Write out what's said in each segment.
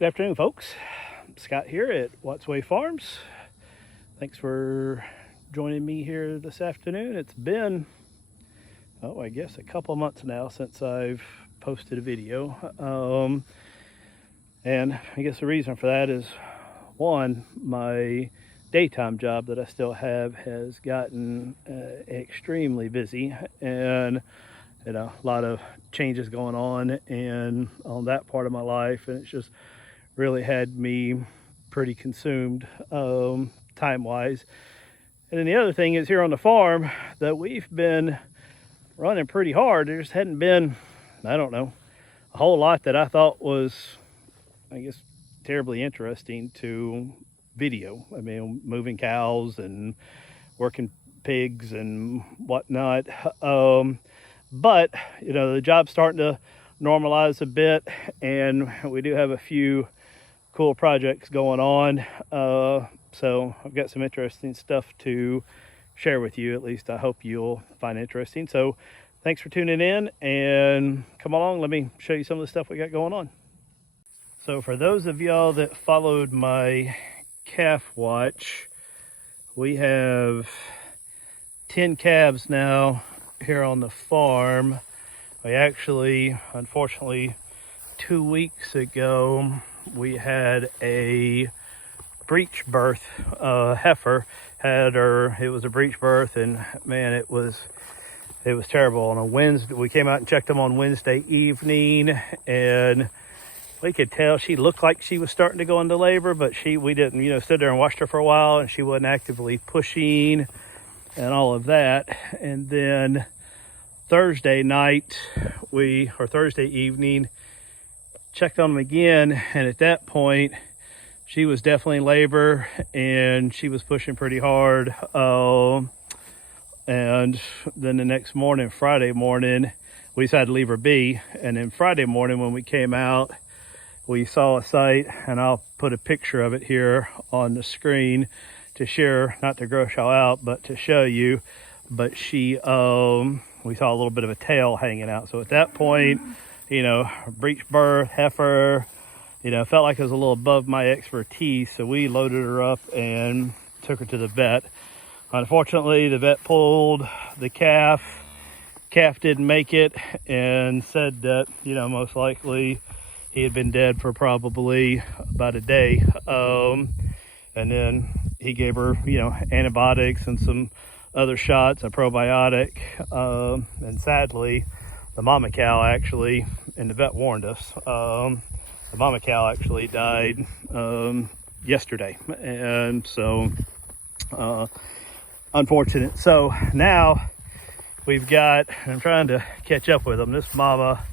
Good afternoon, folks. Scott here at Watts Way Farms. Thanks for joining me here this afternoon. It's been, I guess a couple months now since I've posted a video. And I guess the reason for that is, one, my daytime job that I still have has gotten extremely busy, and a lot of changes going on that part of my life, and it's just really had me pretty consumed time wise. And then the other thing is, here on the farm that we've been running pretty hard, there just hadn't been, I don't know, a whole lot that I thought was, I guess, terribly interesting to video. I mean, moving cows and working pigs and whatnot. But the job's starting to normalize a bit, and we do have a few cool projects going on. So I've got some interesting stuff to share with you. At least I hope you'll find interesting. So thanks for tuning in, and come along, let me show you some of the stuff we got going on. So for those of y'all that followed my calf watch, we have 10 calves now here on the farm. We actually, unfortunately, 2 weeks ago, we had a breech birth. Heifer had her, it was a breech birth, and man, it was terrible. On a Wednesday, we came out and checked them on Wednesday evening, and we could tell she looked like she was starting to go into labor, but we didn't, stood there and watched her for a while, and she wasn't actively pushing and all of that. And then Thursday evening, checked on them again, and at that point she was definitely in labor and she was pushing pretty hard. And then the next morning, Friday morning, we decided to leave her be. And then Friday morning when we came out, we saw a sight, and I'll put a picture of it here on the screen to share, not to gross y'all out, but to show you. But we saw a little bit of a tail hanging out. So at that point, breech birth, heifer, felt like it was a little above my expertise. So we loaded her up and took her to the vet. Unfortunately, the vet pulled the calf. Calf didn't make it, and said that, most likely he had been dead for probably about a day. And then he gave her, antibiotics and some other shots, a probiotic. And sadly, the mama cow actually, and the vet warned us, the mama cow actually died yesterday. And so, unfortunate. So now we've got, I'm trying to catch up with them. This mama,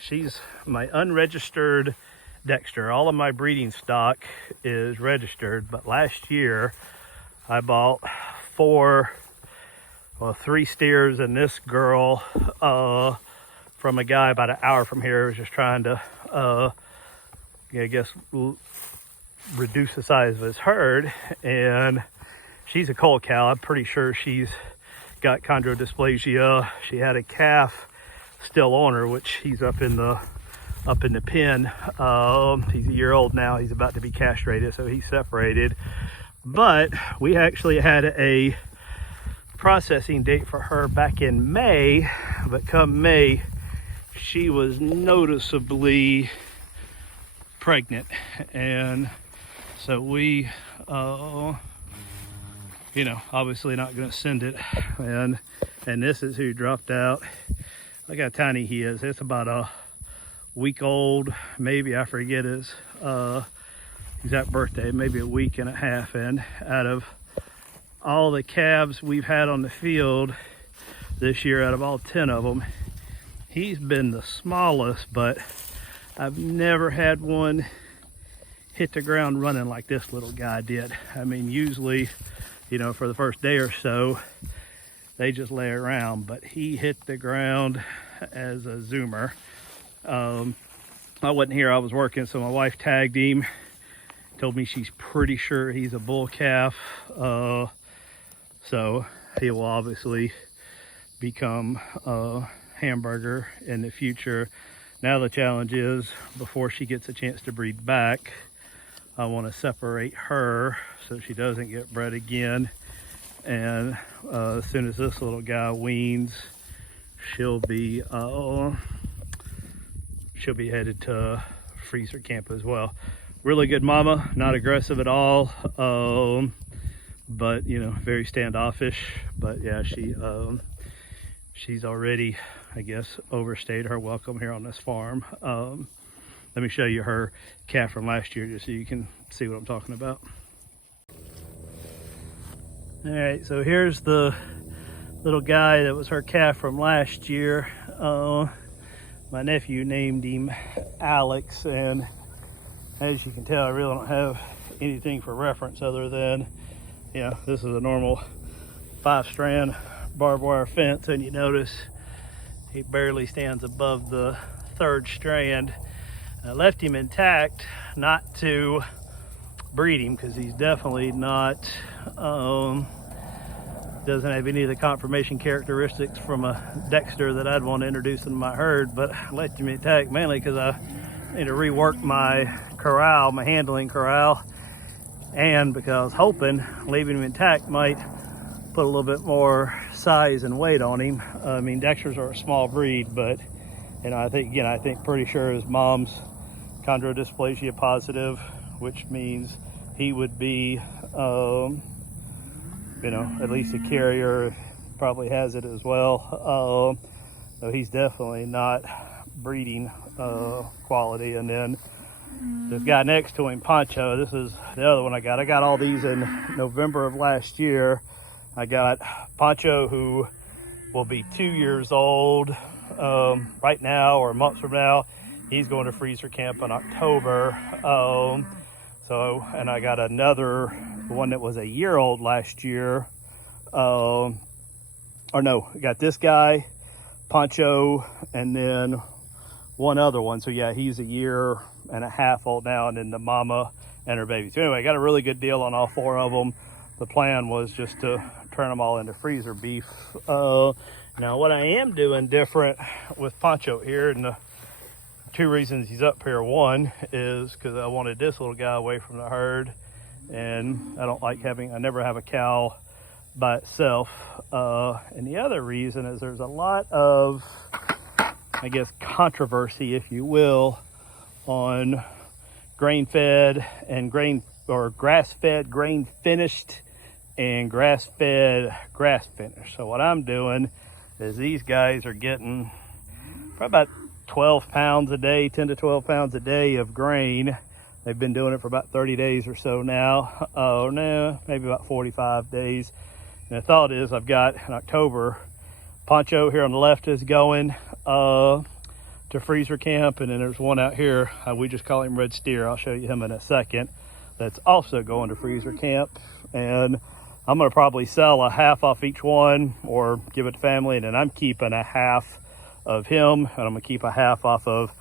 she's my unregistered Dexter. All of my breeding stock is registered, but last year I bought 3 steers and this girl from a guy about an hour from here who was just trying to reduce the size of his herd. And she's a cold cow. I'm pretty sure she's got chondrodysplasia. She had a calf still on her, which he's up in the pen. He's a year old now. He's about to be castrated, so he's separated. But we actually had a processing date for her back in May, but come May she was noticeably pregnant, and so we obviously not going to send it. And this is who dropped out. Look how tiny he is. It's about a week old, maybe. I forget his exact birthday, maybe a week and a half. And out of all the calves we've had on the field this year, out of all 10 of them, he's been the smallest. But I've never had one hit the ground running like this little guy did. I mean, usually, for the first day or so, they just lay around, but he hit the ground as a zoomer. I wasn't here, I was working, so my wife tagged him, told me she's pretty sure he's a bull calf. So he will obviously become a hamburger in the future. Now the challenge is, before she gets a chance to breed back, I want to separate her so she doesn't get bred again. And as soon as this little guy weans, she'll be headed to freezer camp as well. Really good mama, not aggressive at all, but you know, very standoffish. But yeah, she's already, I guess, overstayed her welcome here on this farm. Let me show you her calf from last year just so you can see what I'm talking about. All right, so here's the little guy that was her calf from last year. My nephew named him Alex, and as you can tell, I really don't have anything for reference other than, you know, this is a normal 5-strand barbed wire fence, and you notice he barely stands above the 3rd strand. I left him intact not to breed him because he's definitely not doesn't have any of the conformation characteristics from a Dexter that I'd want to introduce into my herd, but I left him intact mainly because I need to rework my corral, my handling corral, and because I was hoping leaving him intact might put a little bit more size and weight on him. I mean, Dexters are a small breed, but you know, I think pretty sure his mom's chondrodysplasia positive, which means he would be you know, at least a carrier, probably has it as well. So he's definitely not breeding quality. And then this guy next to him, Poncho, this is the other one I got. I got all these in November of last year. I got Poncho, who will be 2 years old right now, or months from now. He's going to freezer camp in October. And I got another one that was a year old last year. I got this guy, Poncho, and then one other one. So yeah, he's a year and a half old now, and then the mama and her baby. So anyway, I got a really good deal on all 4 of them. The plan was just to turn them all into freezer beef. Now what I am doing different with Poncho here, and the 2 reasons he's up here. One is because I wanted this little guy away from the herd, and I never have a cow by itself. And the other reason is there's a lot of, I guess, controversy, if you will, on grain-fed and grass-fed, grain-finished, and grass-fed, grass-finished. So what I'm doing is these guys are getting probably about 12 pounds a day, 10 to 12 pounds a day of grain. They've been doing it for about 30 days or so now. Oh no, maybe about 45 days. And the thought is, I've got in October, Poncho here on the left is going to freezer camp, and then there's one out here, we just call him Red Steer. I'll show you him in a second. That's also going to freezer camp, and I'm gonna probably sell a half off each one or give it to family, and then I'm keeping a half of him, and I'm gonna keep a half off of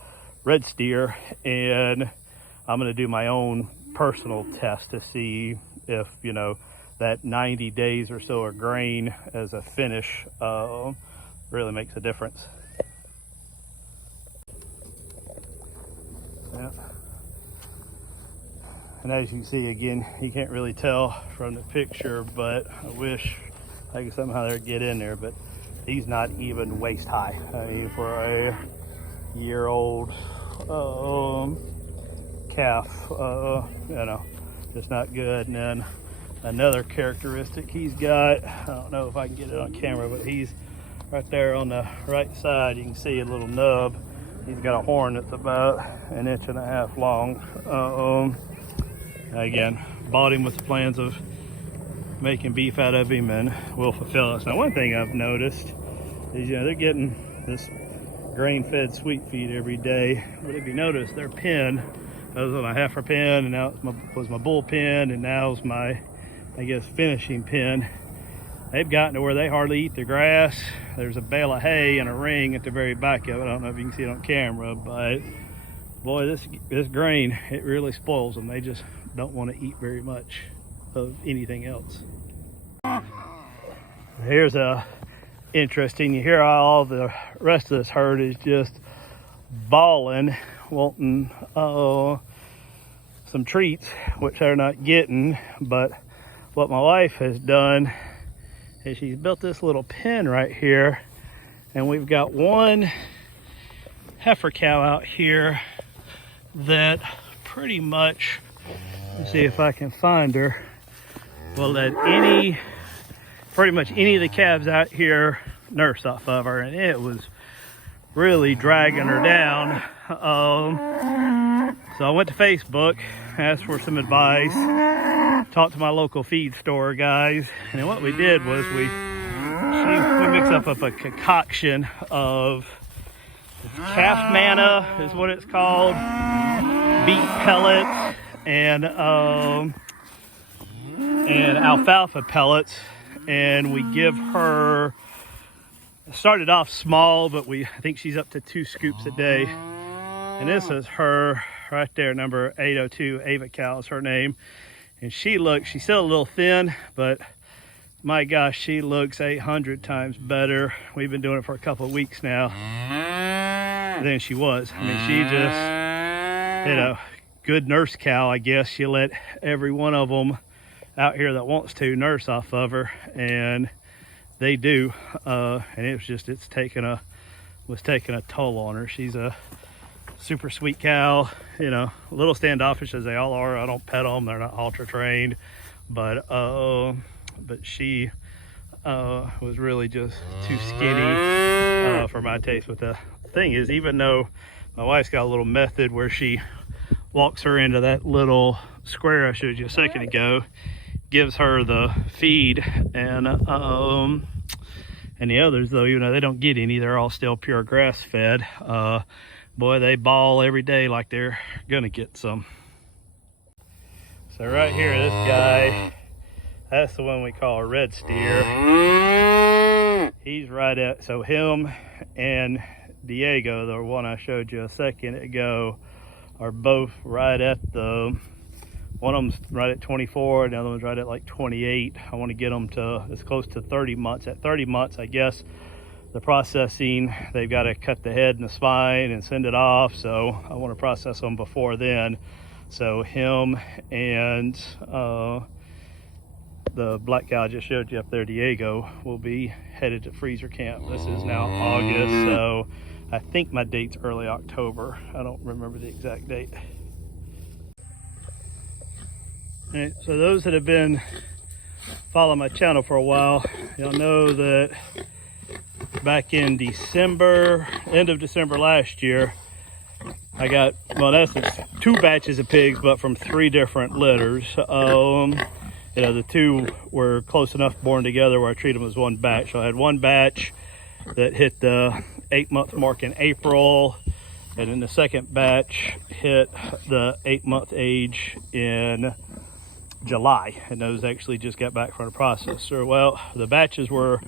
Red Steer, and I'm gonna do my own personal test to see if, you know, that 90 days or so of grain as a finish really makes a difference. Yeah. And as you can see, again, you can't really tell from the picture, but I wish I could somehow get in there, but he's not even waist high. I mean, for a year-old calf, you know, just not good. And then another characteristic he's got, I don't know if I can get it on camera, but he's right there on the right side. You can see a little nub. He's got a horn that's about 1.5 inches long. Again, bought him with the plans of making beef out of him, and will fulfill us. Now, one thing I've noticed is, you know, they're getting this grain-fed sweet feed every day. But if you notice, their pen, that was my heifer pen, and now was my bull pen, and now is my, I guess, finishing pen. They've gotten to where they hardly eat the grass. There's a bale of hay and a ring at the very back of it. I don't know if you can see it on camera, but boy, this grain, it really spoils them. They just don't want to eat very much of anything else. Here's a interesting, you hear all the rest of this herd is just bawling, wanting some treats, which they're not getting. But what my wife has done is she's built this little pen right here, and we've got one heifer cow out here that pretty much, let's see if I can find her, will let pretty much any of the calves out here nurse off of her, and it was really dragging her down. So I went to Facebook, asked for some advice, talked to my local feed store guys, and then what we did was we mixed up a concoction of calf manna, is what it's called, beet pellets, and alfalfa pellets, and we give her, started off small, but I think she's up to 2 scoops a day. And this is her right there, number 802. Ava cow is her name. And she's still a little thin, but my gosh, she looks 800 times better. We've been doing it for a couple of weeks now than she was. I mean, she just, good nurse cow, I guess. She let every one of them out here that wants to nurse off of her, and they do. And it's taking a toll on her. She's a super sweet cow, a little standoffish as they all are. I don't pet them, they're not halter trained, but she was really just too skinny for my taste. But the thing is, even though my wife's got a little method where she walks her into that little square I showed you a second ago, gives her the feed, and the others, though, even though they don't get any, they're all still pure grass fed. Boy, they bawl every day like they're gonna get some. So right here, this guy, that's the one we call a red steer. He's right at, so him and Diego, the one I showed you a second ago, are both right at one of them's right at 24, the other one's right at like 28. I want to get them to as close to 30 months. At 30 months, I guess, the processing, they've got to cut the head and the spine and send it off, so I want to process them before then. So him and the black cow I just showed you up there, Diego, will be headed to freezer camp. This is now August, so I think my date's early October. I don't remember the exact date. All right, so those that have been following my channel for a while, you'll know that back in December, end of December last year, I got, well, in essence, 2 batches of pigs, but from 3 different litters. The 2 were close enough born together where I treat them as one batch. So I had one batch that hit the 8-month mark in April, and then the second batch hit the 8-month age in July, and those actually just got back from the processor. Well, the batches were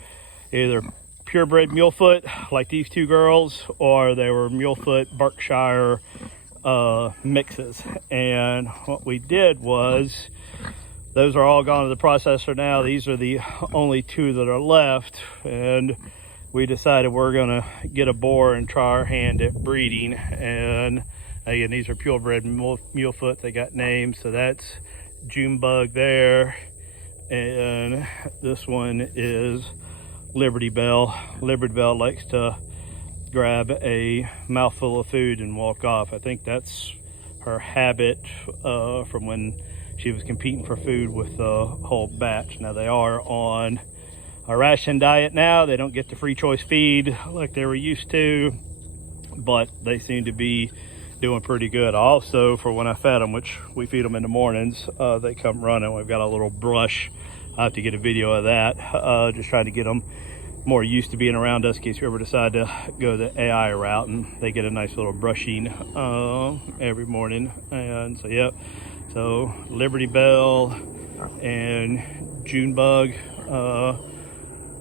either purebred mulefoot like these 2 girls, or they were mulefoot Berkshire mixes. And what we did was, those are all gone to the processor now. These are the only 2 that are left, and we decided we're gonna get a boar and try our hand at breeding. And again, these are purebred mulefoot. They got names, so that's Junebug there, and this one is Liberty Bell. Liberty Bell likes to grab a mouthful of food and walk off. I think that's her habit from when she was competing for food with the whole batch. Now they are on a ration diet now. They don't get the free choice feed like they were used to, but they seem to be doing pretty good. Also, for when I fed them, which we feed them in the mornings, they come running. We've got a little brush. I have to get a video of that. Just trying to get them more used to being around us in case we ever decide to go the AI route, and they get a nice little brushing every morning. And so, yep. So Liberty Bell and Junebug,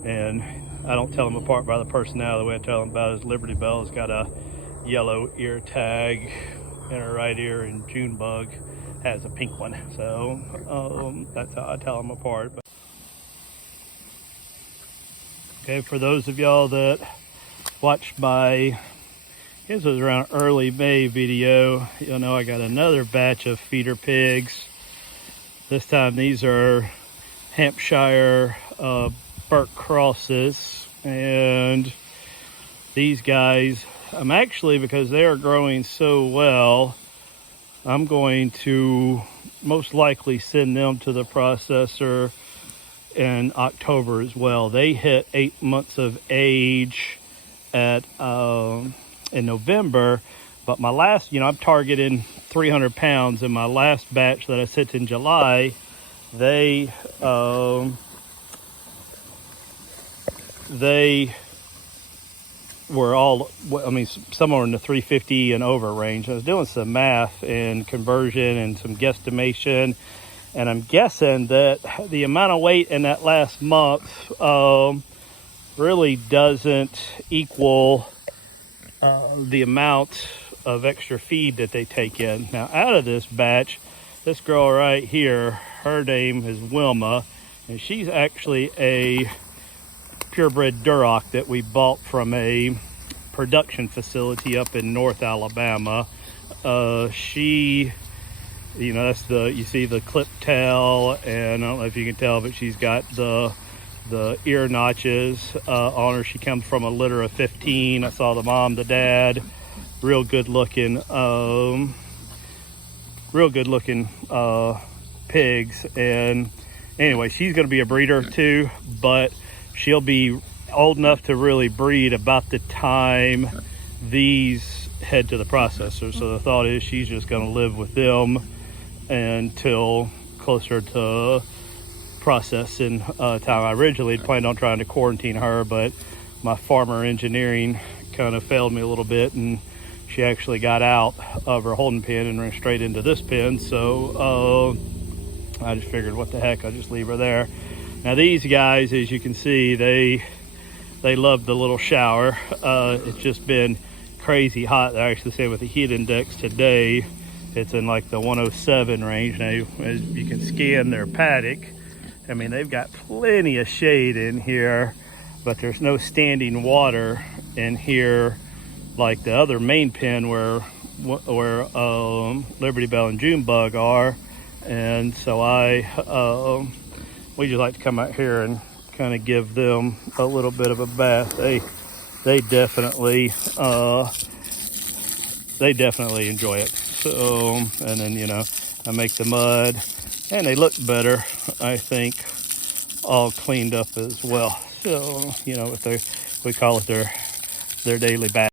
and I don't tell them apart by the personality. The way I tell them about it is Liberty Bell has got a yellow ear tag in her right ear, and Junebug has a pink one. So that's how I tell them apart. But okay, for those of y'all that watched my This was around early May video. You'll know I got another batch of feeder pigs. This time these are Hampshire Burke crosses, and these guys, I'm actually, because they are growing so well, I'm going to most likely send them to the processor in October as well. They hit 8 months of age at in November, but my last, I'm targeting 300 pounds. In my last batch that I sent in July, they were all, somewhere in the 350 and over range. I was doing some math and conversion and some guesstimation, and I'm guessing that the amount of weight in that last month really doesn't equal the amount of extra feed that they take in. Now, out of this batch, this girl right here, her name is Wilma, and she's actually a purebred Duroc that we bought from a production facility up in North Alabama. She, that's you see the clip tail, and I don't know if you can tell, but she's got the ear notches on her. She comes from a litter of 15. I saw the mom, the dad, real good looking pigs. And anyway, she's going to be a breeder too, but she'll be old enough to really breed about the time these head to the processor. So the thought is she's just going to live with them until closer to processing time. I originally planned on trying to quarantine her, but my farmer engineering kind of failed me a little bit, and she actually got out of her holding pen and ran straight into this pen. So I just figured, what the heck, I'll just leave her there. Now these guys, as you can see, they love the little shower. It's just been crazy hot. I actually say with the heat index today, it's in like the 107 range. Now, as you can scan their paddock, they've got plenty of shade in here, but there's no standing water in here like the other main pen where Liberty Bell and Junebug are. And so we just like to come out here and kind of give them a little bit of a bath. They definitely enjoy it. So, and then I make the mud, and they look better, I think, all cleaned up as well. So, we call it their daily bath.